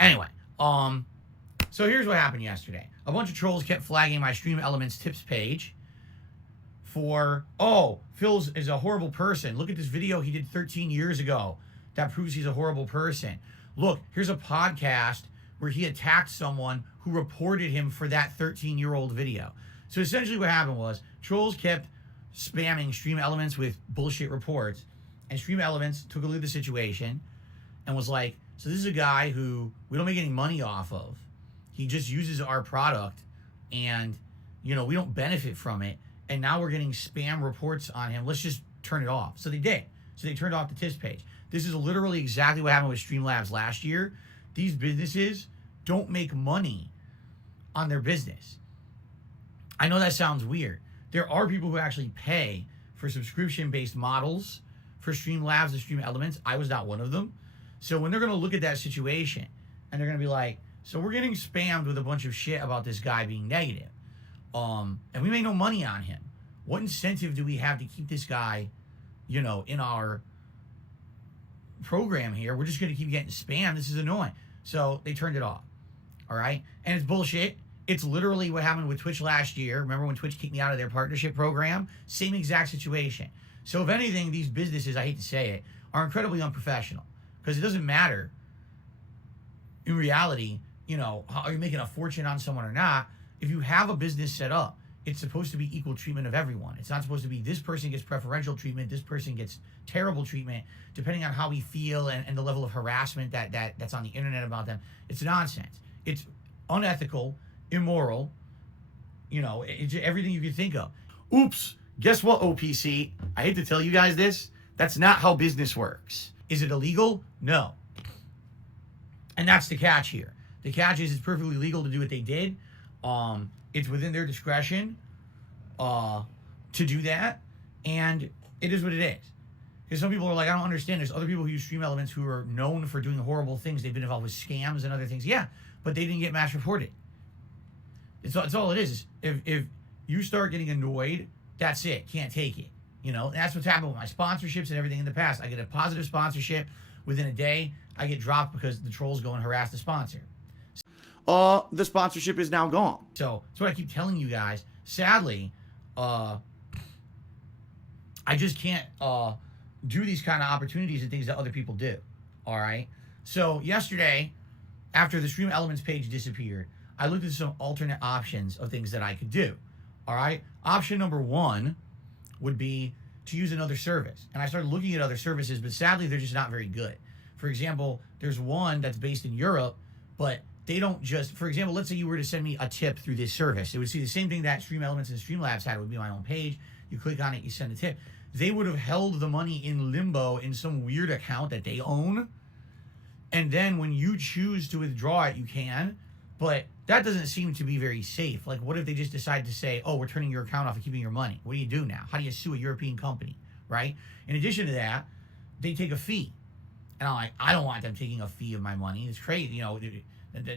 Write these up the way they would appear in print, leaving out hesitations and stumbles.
Anyway, so here's what happened yesterday. A bunch of trolls kept flagging my StreamElements tips page for, oh, Phil is a horrible person. Look at this video he did 13 years ago. That proves he's a horrible person. Look, here's a podcast where he attacked someone who reported him for that 13-year-old video. So essentially what happened was trolls kept spamming StreamElements with bullshit reports, and StreamElements took a look at the situation and was like, so this is a guy who we don't make any money off of. He just uses our product and, you know, we don't benefit from it. And now we're getting spam reports on him. Let's just turn it off. So they did. So they turned off the tips page. This is literally exactly what happened with Streamlabs last year. These businesses don't make money on their business. I know that sounds weird. There are people who actually pay for subscription-based models for Streamlabs and StreamElements. I was not one of them. So when they're going to look at that situation and they're going to be like, so we're getting spammed with a bunch of shit about this guy being negative, and we make no money on him. What incentive do we have to keep this guy, you know, in our program here? We're just going to keep getting spammed. This is annoying. So they turned it off. All right. And it's bullshit. It's literally what happened with Twitch last year. Remember when Twitch kicked me out of their partnership program? Same exact situation. So if anything, these businesses, I hate to say it, are incredibly unprofessional, because it doesn't matter in reality, you know, are you making a fortune on someone or not? If you have a business set up, it's supposed to be equal treatment of everyone. It's not supposed to be this person gets preferential treatment, this person gets terrible treatment, depending on how we feel and the level of harassment that's on the internet about them. It's nonsense. It's unethical, immoral, you know, it's everything you can think of. Oops, guess what, OPC? I hate to tell you guys this. That's not how business works. Is it illegal? No. And that's the catch here. The catch is it's perfectly legal to do what they did. It's within their discretion to do that, and it is what it is. Because some people are like, I don't understand. There's other people who use StreamElements who are known for doing horrible things. They've been involved with scams and other things. Yeah, but they didn't get mass reported. It's all it is. If you start getting annoyed, that's it. Can't take it. You know, that's what's happened with my sponsorships and everything in the past. I get a positive sponsorship. Within a day, I get dropped because the trolls go and harass the sponsor. The sponsorship is now gone. So that's what I keep telling you guys. Sadly, I just can't do these kind of opportunities and things that other people do. All right. So yesterday, after the StreamElements page disappeared, I looked at some alternate options of things that I could do. All right. Option number one would be to use another service. And I started looking at other services, but sadly, they're just not very good. For example, there's one that's based in Europe, but they don't just, for example, let's say you were to send me a tip through this service. It would see the same thing that StreamElements and Streamlabs had. It would be my own page. You click on it, you send a tip. They would have held the money in limbo in some weird account that they own. And then when you choose to withdraw it, you can. But that doesn't seem to be very safe. Like, what if they just decide to say, oh, we're turning your account off and keeping your money? What do you do now? How do you sue a European company, right? In addition to that, they take a fee. And I'm like, I don't want them taking a fee of my money. It's crazy, you know.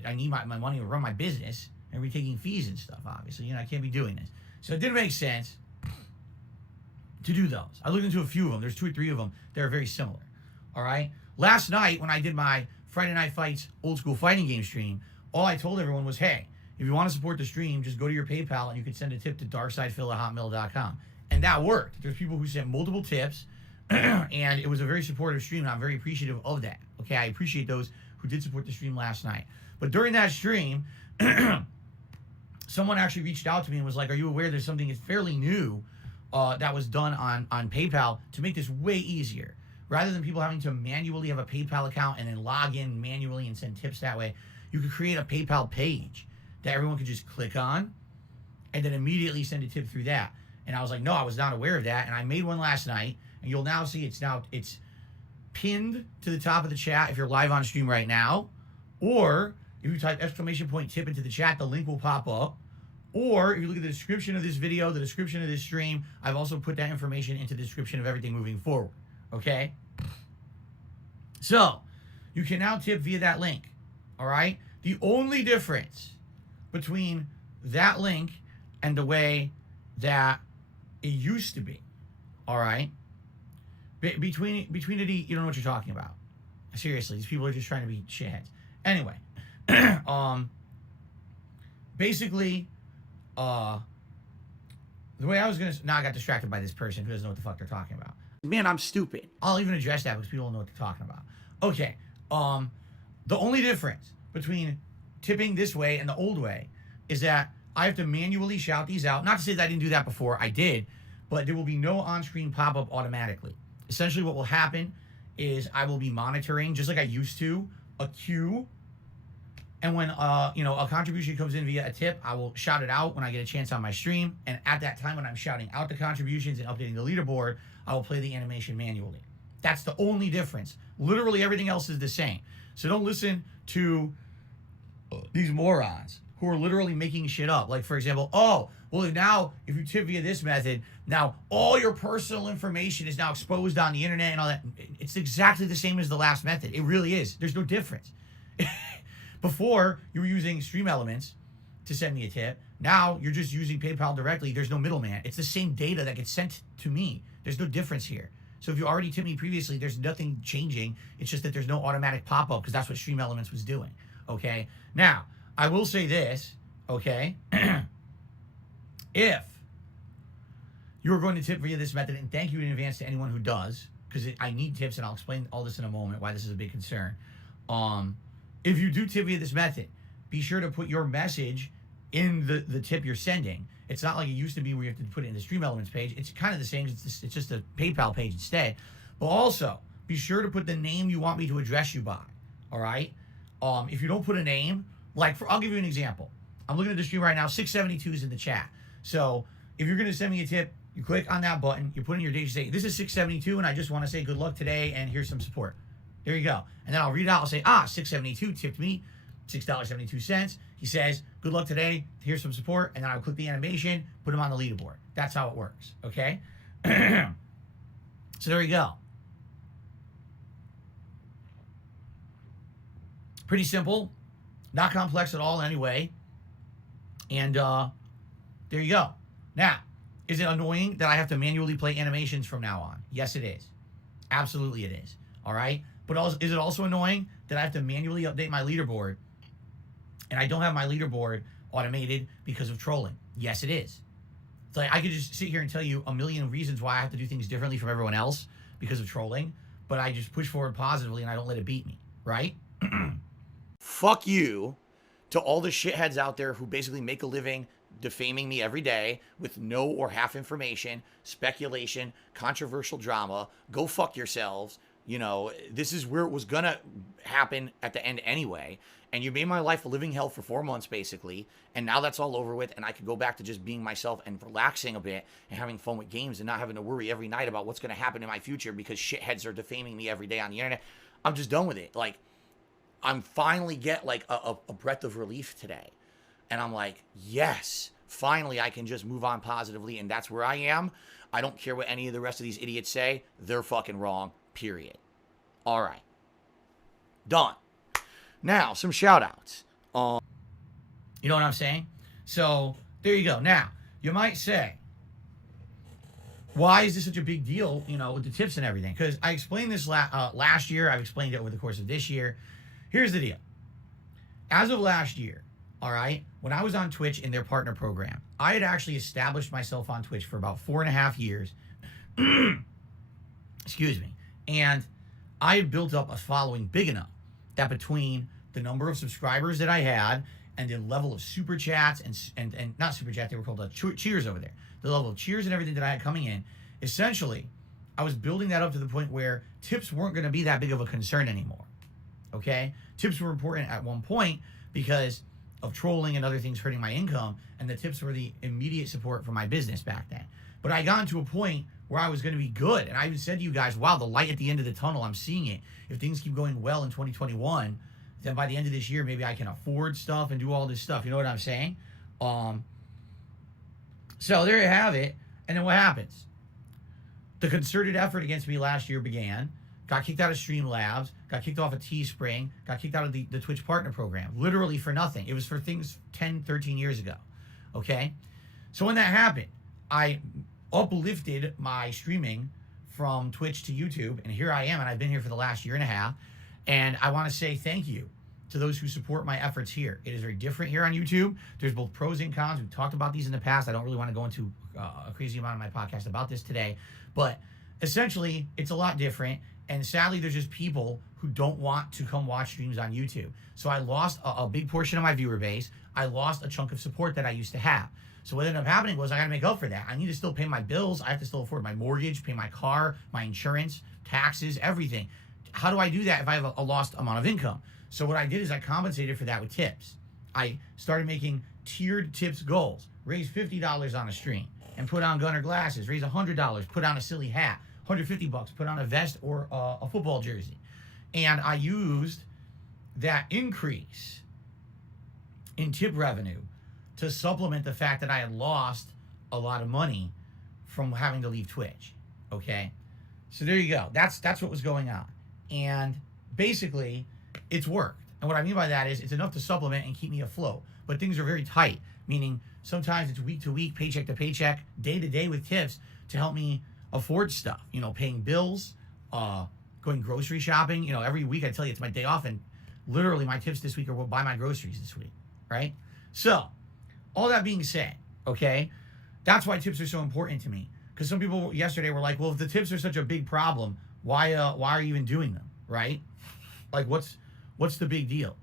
I need my money to run my business, and we're taking fees and stuff, obviously. You know, I can't be doing this. So it didn't make sense to do those. I looked into a few of them. There's 2 or 3 of them that are very similar. All right? Last night, when I did my Friday Night Fights old school fighting game stream, all I told everyone was, hey, if you want to support the stream, just go to your PayPal, and you can send a tip to darksidephil@hotmail.com. And that worked. There's people who sent multiple tips, and it was a very supportive stream, and I'm very appreciative of that. Okay? I appreciate those who did support the stream last night. But during that stream, someone actually reached out to me and was like, are you aware there's something that's fairly new that was done on PayPal to make this way easier? Rather than people having to manually have a PayPal account and then log in manually and send tips that way, you could create a PayPal page that everyone could just click on and then immediately send a tip through that. And I was like, no, I was not aware of that. And I made one last night, and you'll now see it's pinned to the top of the chat if you're live on stream right now. Or if you type !tip into the chat, the link will pop up. Or if you look at the description of this video, the description of this stream, I've also put that information into the description of everything moving forward. Okay? So, you can now tip via that link. All right? The only difference between that link and the way that it used to be, all right? Between it, you don't know what you're talking about. Seriously, these people are just trying to be shitheads. Anyway, Basically, the way I was gonna, now I got distracted by this person who doesn't know what the fuck they're talking about. Man, I'm stupid. I'll even address that because people don't know what they're talking about. Okay, the only difference between tipping this way and the old way is that I have to manually shout these out. Not to say that I didn't do that before, I did, but there will be no on-screen pop-up automatically. Essentially what will happen is I will be monitoring, just like I used to, a queue. And when a contribution comes in via a tip, I will shout it out when I get a chance on my stream. And at that time when I'm shouting out the contributions and updating the leaderboard, I will play the animation manually. That's the only difference. Literally everything else is the same. So don't listen to these morons who are literally making shit up. Like, for example, oh, well, now if you tip via this method, now all your personal information is now exposed on the internet and all that. It's exactly the same as the last method. It really is. There's no difference. Before, you were using StreamElements to send me a tip. Now, you're just using PayPal directly. There's no middleman. It's the same data that gets sent to me. There's no difference here. So if you already tipped me previously, there's nothing changing. It's just that there's no automatic pop-up because that's what StreamElements was doing, okay? Now, I will say this, okay? If you're going to tip via this method, and thank you in advance to anyone who does, because I need tips, and I'll explain all this in a moment, why this is a big concern. If you do tip via this method, be sure to put your message in the tip you're sending. It's not like it used to be where you have to put it in the StreamElements page. It's kind of the same. It's just a PayPal page instead. But also, be sure to put the name you want me to address you by, all right? If you don't put a name, like, I'll give you an example. I'm looking at the stream right now. 672 is in the chat. So if you're going to send me a tip, you click on that button. You put in your date. You say, this is 672, and I just want to say good luck today, and here's some support. There you go. And then I'll read it out. I'll say, 672 tipped me $6.72. He says, good luck today. Here's some support. And then I'll click the animation, put him on the leaderboard. That's how it works. Okay? So there you go. Pretty simple. Not complex at all anyway. And there you go. Now, is it annoying that I have to manually play animations from now on? Yes, it is. Absolutely it is. All right? But also, is it also annoying that I have to manually update my leaderboard and I don't have my leaderboard automated because of trolling? Yes, it is. It's like I could just sit here and tell you a million reasons why I have to do things differently from everyone else because of trolling, but I just push forward positively and I don't let it beat me, right? Fuck you to all the shitheads out there who basically make a living defaming me every day with no or half information, speculation, controversial drama. Go fuck yourselves. You know, this is where it was going to happen at the end anyway. And you made my life a living hell for 4 months, basically. And now that's all over with. And I could go back to just being myself and relaxing a bit and having fun with games and not having to worry every night about what's going to happen in my future because shitheads are defaming me every day on the internet. I'm just done with it. Like, I'm finally get like a breath of relief today. And I'm like, yes, finally I can just move on positively. And that's where I am. I don't care what any of the rest of these idiots say. They're fucking wrong. Period. All right. Done. Now, some shout-outs. You know what I'm saying? So, there you go. Now, you might say, why is this such a big deal, you know, with the tips and everything? Because I explained this last year. I've explained it over the course of this year. Here's the deal. As of last year, all right, when I was on Twitch in their partner program, I had actually established myself on Twitch for about 4.5 years. Excuse me. And I had built up a following big enough that between the number of subscribers that I had and the level of super chats and not super chat, they were called cheers over there. The level of cheers and everything that I had coming in, essentially, I was building that up to the point where tips weren't going to be that big of a concern anymore. Okay? Tips were important at one point because of trolling and other things hurting my income, and the tips were the immediate support for my business back then. But I got to a point where I was going to be good. And I even said to you guys, wow, the light at the end of the tunnel, I'm seeing it. If things keep going well in 2021, then by the end of this year, maybe I can afford stuff and do all this stuff. You know what I'm saying? So there you have it. And then what happens? The concerted effort against me last year began. Got kicked out of Streamlabs. Got kicked off of Teespring. Got kicked out of the Twitch partner program. Literally for nothing. It was for things 10, 13 years ago. Okay? So when that happened, I uplifted my streaming from Twitch to YouTube, and here I am, and I've been here for the last 1.5 years, and I want to say thank you to those who support my efforts here. It is very different here on YouTube. There's both pros and cons. We've talked about these in the past. I don't really want to go into a crazy amount of my podcast about this today, but essentially it's a lot different. And sadly, there's just people who don't want to come watch streams on YouTube. So I lost a big portion of my viewer base. I lost a chunk of support that I used to have. So what ended up happening was I got to make up for that. I need to still pay my bills. I have to still afford my mortgage, pay my car, my insurance, taxes, everything. How do I do that if I have a lost amount of income? So what I did is I compensated for that with tips. I started making tiered tips goals. Raise $50 on a stream and put on Gunner glasses. Raise $100, put on a silly hat. $150, put on a vest or a football jersey. And I used that increase in tip revenue to supplement the fact that I had lost a lot of money from having to leave Twitch. Okay? So there you go. That's what was going on. And basically, it's worked. And what I mean by that is it's enough to supplement and keep me afloat. But things are very tight, meaning sometimes it's week to week, paycheck to paycheck, day to day with tips to help me afford stuff. You know, paying bills, going grocery shopping. You know, every week I tell you it's my day off, and literally my tips this week are what buy my groceries this week, right? So, all that being said, okay, that's why tips are so important to me. Because some people yesterday were like, well, if the tips are such a big problem, why are you even doing them, right? Like, what's the big deal?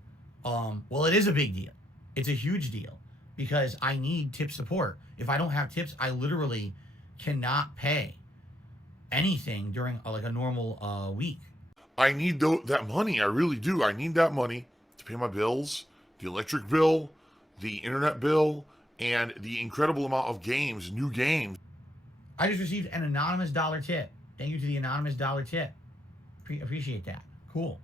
Well, it is a big deal. It's a huge deal because I need tip support. If I don't have tips, I literally cannot pay anything during like a normal week. I need that money. I really do. I need that money to pay my bills, the electric bill, the internet bill, and the incredible amount of games, new games. I just received an anonymous dollar tip. Thank you to the anonymous dollar tip. Appreciate that. Cool.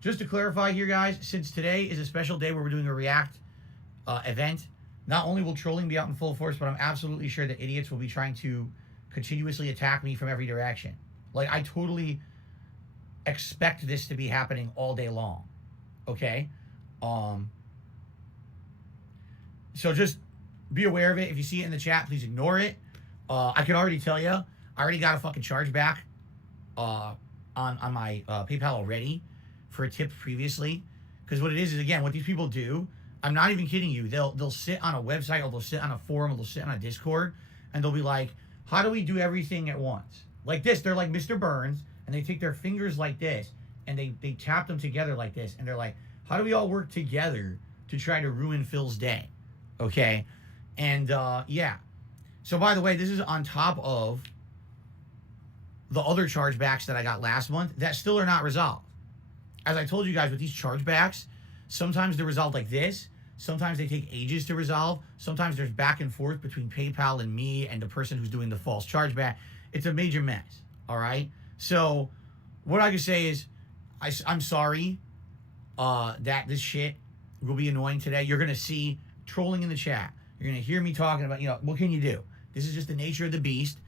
Just to clarify here, guys, since today is a special day where we're doing a React event, not only will trolling be out in full force, but I'm absolutely sure that idiots will be trying to continuously attack me from every direction. Like, I totally expect this to be happening all day long. Okay? So just be aware of it. If you see it in the chat, please ignore it. I can already tell you, I already got a fucking chargeback on my PayPal already for a tip previously. Because what it is again, what these people do, I'm not even kidding you. They'll sit on a website, or they'll sit on a forum, or they'll sit on a Discord, and they'll be like, how do we do everything at once? Like this. They're like Mr. Burns, and they take their fingers like this, and they tap them together like this, and they're like, how do we all work together to try to ruin Phil's day? Okay? And, yeah. So, by the way, this is on top of the other chargebacks that I got last month that still are not resolved. As I told you guys, with these chargebacks, sometimes they're resolved like this. Sometimes they take ages to resolve. Sometimes there's back and forth between PayPal and me and the person who's doing the false chargeback. It's a major mess, all right? So what I can say is I'm sorry that this shit will be annoying today. You're going to see trolling in the chat. You're going to hear me talking about, you know, what can you do? This is just the nature of the beast.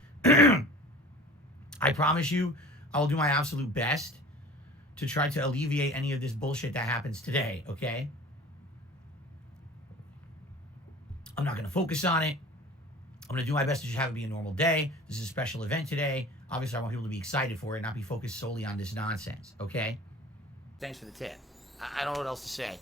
I promise you, I will do my absolute best to try to alleviate any of this bullshit that happens today, okay? I'm not going to focus on it. I'm going to do my best to just have it be a normal day. This is a special event today. Obviously, I want people to be excited for it, not be focused solely on this nonsense, okay? Thanks for the tip. I don't know what else to say.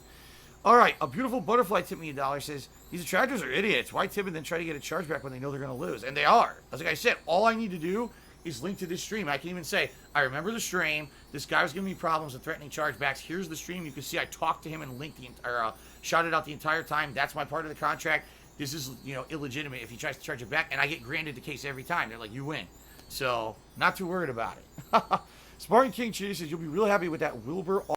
All right, a beautiful butterfly tipped me $1, says, these attractors are idiots. Why tip and then try to get a chargeback when they know they're going to lose? And they are. As like I said, all I need to do is link to this stream. I can even say, I remember the stream. This guy was giving me problems and threatening chargebacks. Here's the stream. You can see I talked to him and linked shouted out the entire time. That's my part of the contract. This is, you know, illegitimate if he tries to charge it back. And I get granted the case every time. They're like, you win. So, not too worried about it. Spartan King Chitty says, you'll be real happy with that Wilbur